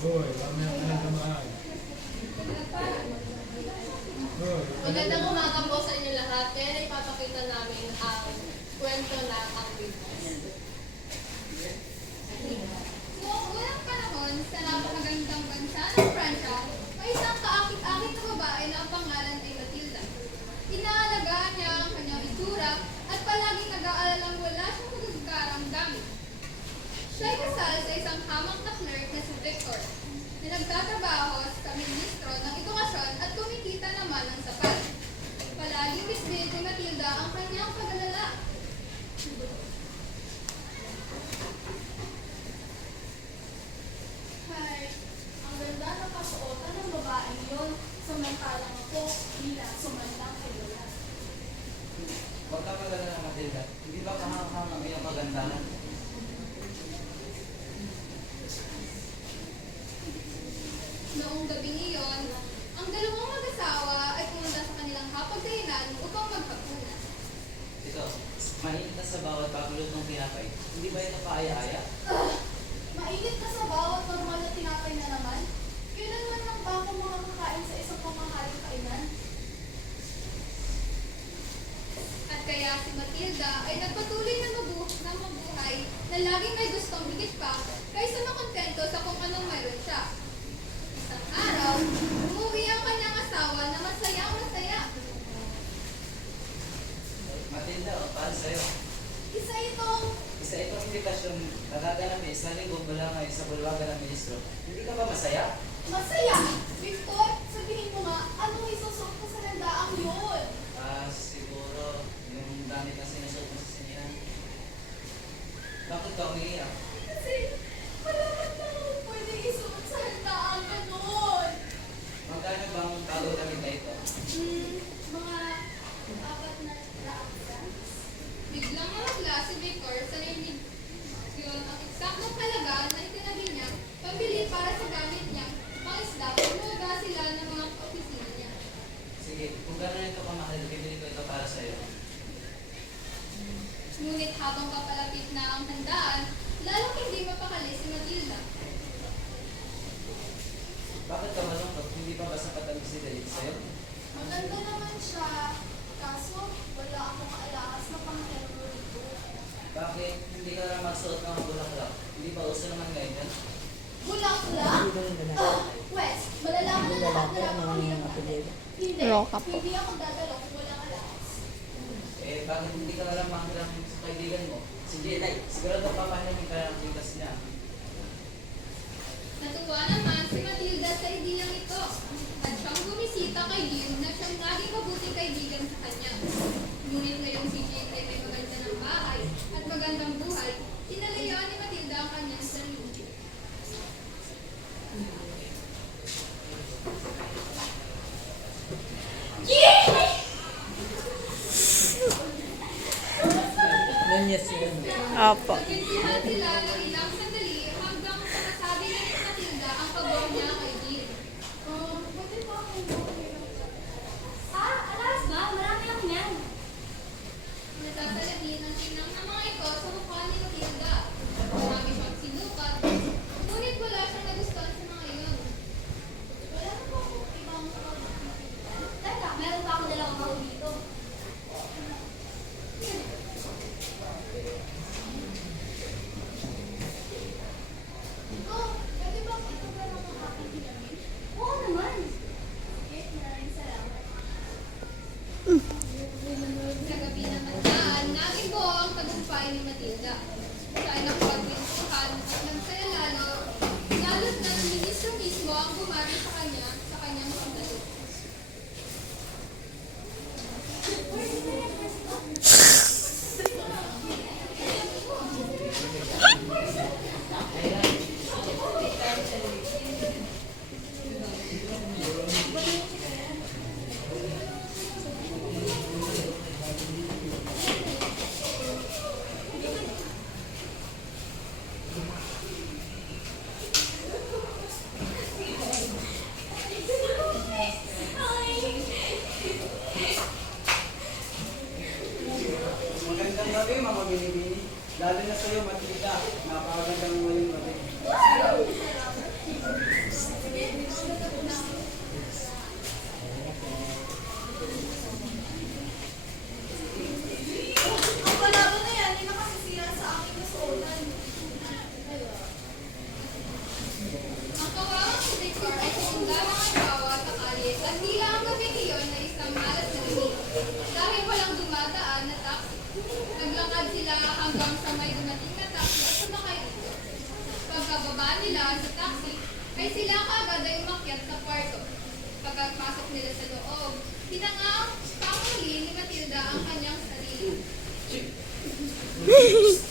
Hoy, mamaya ka na dumaan. Hoy, Magandang umaga po sa inyo lahat. Kaya na ipapakita namin ang kwento ng ang Biglas. Noong unang panahon, sa napakagandang bansa ng Pransya, may isang kaakit-akit na babae na ang pangalan ay Matilda. Inaalagaan niya ang kanyang itsura at palaging nag-aalalang wala siyang magagagarang gamit. Siya ay kasal sa isang hamak na clerk na si Victor, na nagtatrabaho sa ministro ng edukasyon at kumikita naman ng sapat. Palaging bisbit ni Matilda ang kanyang pag-alala. Hay, ang ganda ng kasuotan ng babaeng yun. Samantalang ako, hindi lang sumandang kilala. Huwag ka mag-alala, Matilda. Hindi ba kahang-hang ang iyong kagandahan? Noong gabi iyon, ang dalawang mag-asawa ay pumunta sa kanilang hapagkainan upang maghapunan. Ito, mainit na sa bawat bakulot ng tinapay. Hindi ba ito paaya-aya? Ah, mainit ka sa bawat normal na tinapay na naman. Kailanman lang ba ako makakakain sa isang mamahaling kainan? At kaya si Matilda ay nagpatuloy na mabu ng mabuhay na laging may gustong higit pa kaysa makontento sa kung anong mayroon siya. Araw, umuwi ang kanyang asawa na masayang masaya. Matilda, o, para sa'yo. Isa itong Isa itong invitasyon nagaganapin sa linggo mula ngayon sa bulwagan ng ministro. Hindi ka ba masaya? masaya. Victor, sabihin mo nga, anong isusok ko sa landaang yun? Ah, siguro yung gamit na sinusot mo sa sinihan. Bakit ka umiiyak? Kasi, malaman lang ako pwede isuot sa landaang ganun. Magkano bang bago damit na ito? Hmm, mga apat na raang francs. Biglang nawagla si Victor sa nainig yun ang eksaktong halaga na itinabi niya pambili para sa gamit niyang pangisda kung lumaga sila ng mga opisina niya. Sige, kung gano'n ito kamahal, bibili ko ito para sa'yo. Ngunit habang papalapit na ang handaan, lalong hindi mapakali si Matilda. Bakit ka malungkot? Hindi pa ba sapat ang si David sa'yo? Maganda naman siya. Kaso, wala akong alahas na pangherbo nito. Bakit hindi ka lang magsuot ng bulaklak? Hindi ba uso naman ngayon yan? Bulaklak? Ah, Wes, malalaman na lahat na napakahirap. Hindi, Roka po. hindi ako dadalo kung bakit hindi ka manghiram sa kaibigan mo? Si Jenay, sigurado papahalagin ka ng ligas niya. Natuwa naman si Matilda sa ideyang ito at siyang bumisita kay Leo na siyang laging mabuting kaibigan sa kanya. Ngunit ngayong si Jane ay may maganda ng bahay at magandang buhay, inalayaan ni Matilda ang kanyang sarili. Apo. pagpasok nila sa loob. Tinangaw, panguli ni Matilda ang kanyang sarili.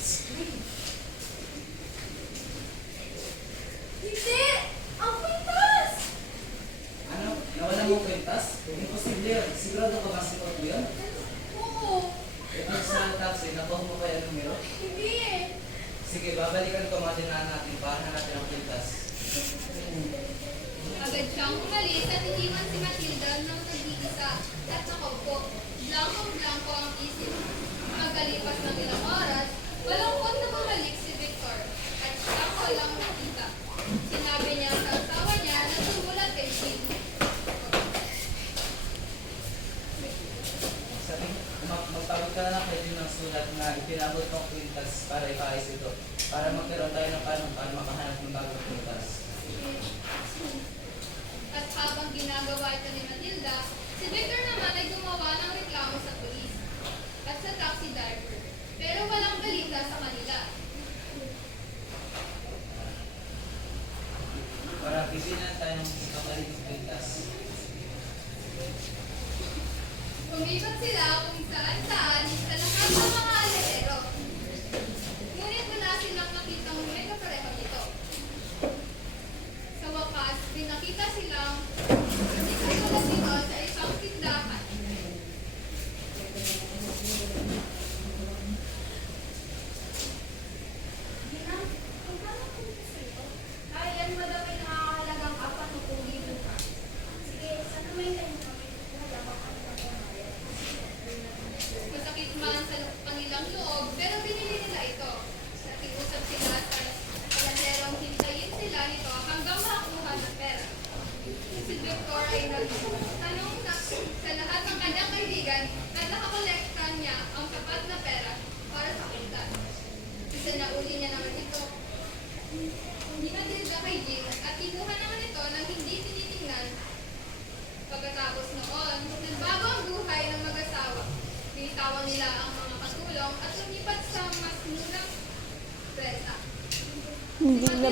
dapat na ipinabot ng kwintas para ipaayos ito, para magkaroon tayo ng panong para makahanap ng bagong kwintas. At habang ginagawa ito ni Matilda, si Victor naman ay gumawa ng reklamo sa polis at sa taxi driver, pero walang balita sa kanila. Para pisinan tayo ng kapalit sa kwintas. Umipat sila kung saan-saan sa lahat ng mga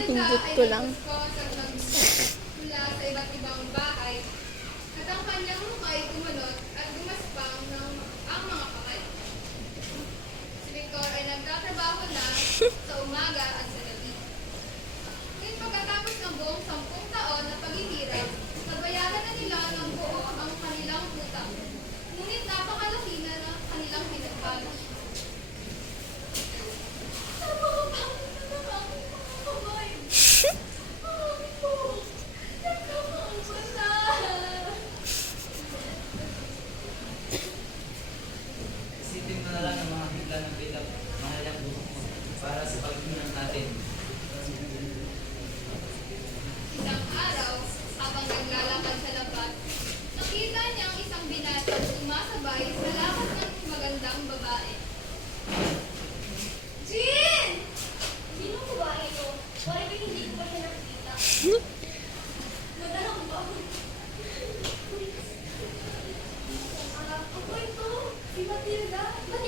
parang ko lang. Matilda, Matilda.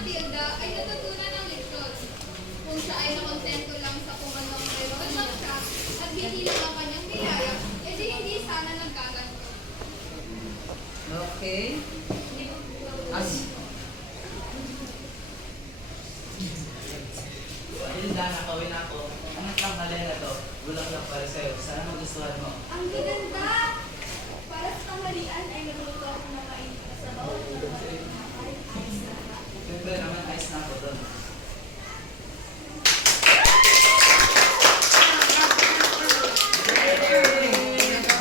Matilda ay natutunan ng leksyon. Kung siya ay nakontento lang sa kung ano ang meron lang siya at hindi lang ang kanyang biyaya, edi hindi sana nagkaganto. Okay. As Matilda, nakawin ako. Ang tanghalay na to, bulaklak para sa'yo. Sana magustuhan mo. Ang gaganda! Para sa tanghalian ay nagluto ako ng kainin sa bawat not the limit.